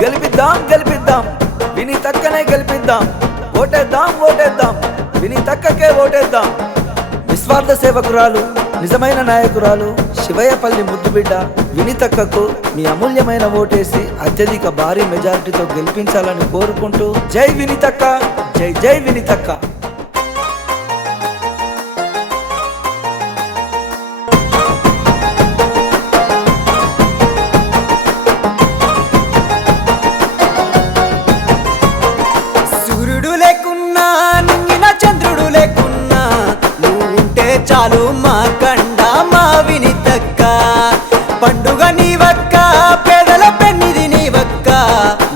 గెలిపిద్దాం గెలిపిద్దాం వినీతక్కనే గెలిపిద్దాం, ఓటేద్దాం ఓటేద్దాం వినీతక్కకే ఓటేద్దాం. నిస్వార్థ సేవకురాలు, నిజమైన నాయకురాలు, శివయ్యపల్లి ముద్దుబిడ్డ వినీతక్కకు మీ అమూల్యమైన ఓటేసి అత్యధిక భారీ మెజారిటీతో గెలిపించాలని కోరుకుంటూ జై వినీతక్క, జై జై వినీతక్క. చాలు మా కండ మా వినీతక్క, పండుగ నీవక్క, పేదల పెన్నిది నీవక్క,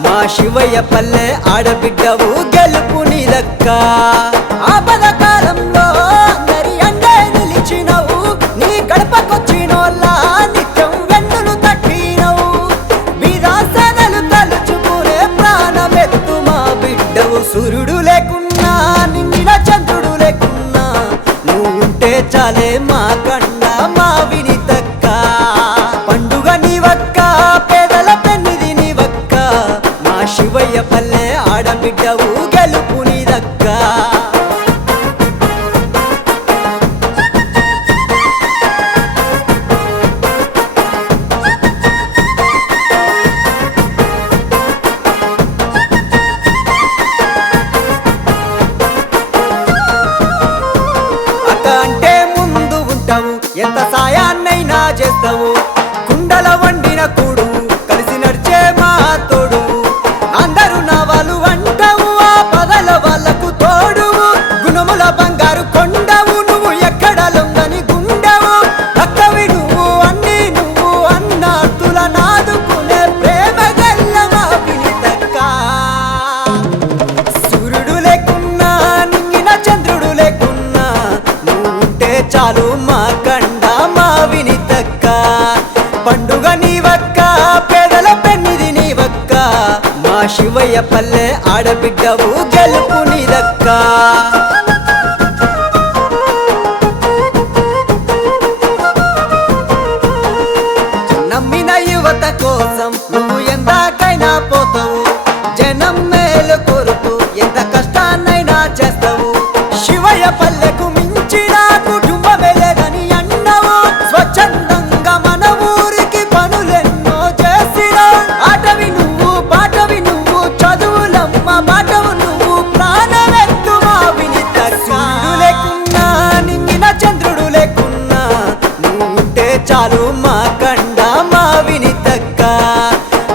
మా శివయ్యపల్లె ఆడబిడ్డవు గెలుపు నీదక్క. ఆపద కాలంలో అందరి అండే నిలిచినవు, నీ గడపకొచ్చినోళ్ళ నిత్యం వెన్నులు తట్టినవు, బీదాసనలు తలుచుకునే ప్రాణమెత్తు మా బిడ్డవు. సూర్యుడు లేకున్నా నింగిన చంద్రుడు లేకున్నా నువ్వుంటే చాలే మా కండ మా వినీతక్క, పండుగ నీవక్క, పేదల పెన్నిది నీవక్క, మా శివయ్యపల్లె ఆడబిడ్డవు గెలుపు నీదక్క. అంటే ముందు ఉంటావు, ఎంత సాయాన్నైనా చేస్తావు, కుండల వండిన కూడు కలిసి నడిచే మా తోడు, అందరూ నవాలు అంటావు, ఆ పదల వాళ్ళకు తోడు, గుణముల బంగారు కొండవు, నువ్వు ఎక్కడ లొంగని గుండవు, అక్కవి నువ్వు అన్ని నువ్వు అన్నట్టుల నాదుకునే ప్రేమ గల్ల మా వినీతక్క. సూర్యుడు లేకున్నా నింగిన చంద్రుడు లేకున్నా నువ్వుంటే చాలు మా కండ మా వినీతక్క, పండుగ నీవక్క, పేదల పెన్నిది నీవక్క, మా శివయ్యపల్లె ఆడబిడ్డవు గెలుపు నీదక్క. నమ్మిన యువత కోసం నువ్వు ఎందాకైనా పోతావు, జనం మేలు కొరకు ఎంత కష్టాన్నైనా చేస్తావు, శివయ్యపల్లెకు మించిన కుటుంబమే లేదని అన్నావు, స్వచ్ఛందంగా మన ఊరికి పనులెన్నో చేసినావు, ఆటవి నువ్వు పాటవి నువ్వు చదువులమ్మ బాటవు నువ్వు, ప్రాణమెత్తు మా వినీతక్క. సూర్యుడు లేకున్నా నింగిన చంద్రుడు లేకున్నా నువ్వుంటే చాలు మా కండ మా వినీతక్క,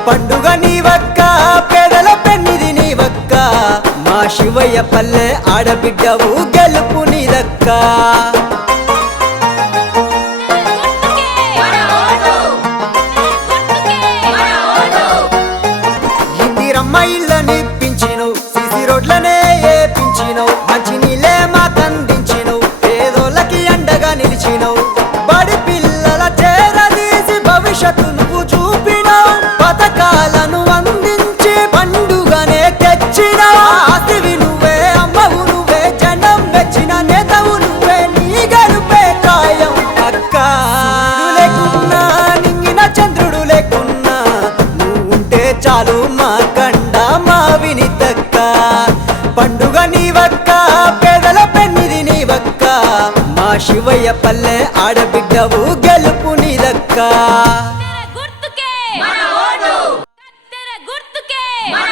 పండుగ నీవక్క, పేదల పెన్నిది నీవక్క, మా శివయ్యపల్లె ఆడబిడ్డవు గెలుపు నీదక్క. ఇందిరమ్మ ఇళ్ళని పించినవు, సిసి రోడ్లనే ఏపించినవు, మంచి నీళ్ళే మాకందించినవు, పేదోళ్ళకి అండగా నిలిచినవు, బడి పిల్లల చేరదీసి భవిష్యత్తు నువ్వు చూపినవు, పథకాలను అందించి పండుగనే తెచ్చినవు, ఆస్తివి నువ్వే అమ్మవు నువ్వే జనం మెచ్చిన నేతవు నువ్వే, నీ గెలుపే ఖాయం అక్క. లేకున్నా నింగిన చంద్రుడు లేకున్నా నువ్వుంటే చాలు మా కండ మా వినీతక్క, పండుగ నీవక్క, పేదల పెన్నిది నీవక్క, మా శివయ్యపల్లె ఆడబిడ్డవు గెలుపు నీదక్క. గుర్తుకే మన ఓటు, గుర్తుకే మన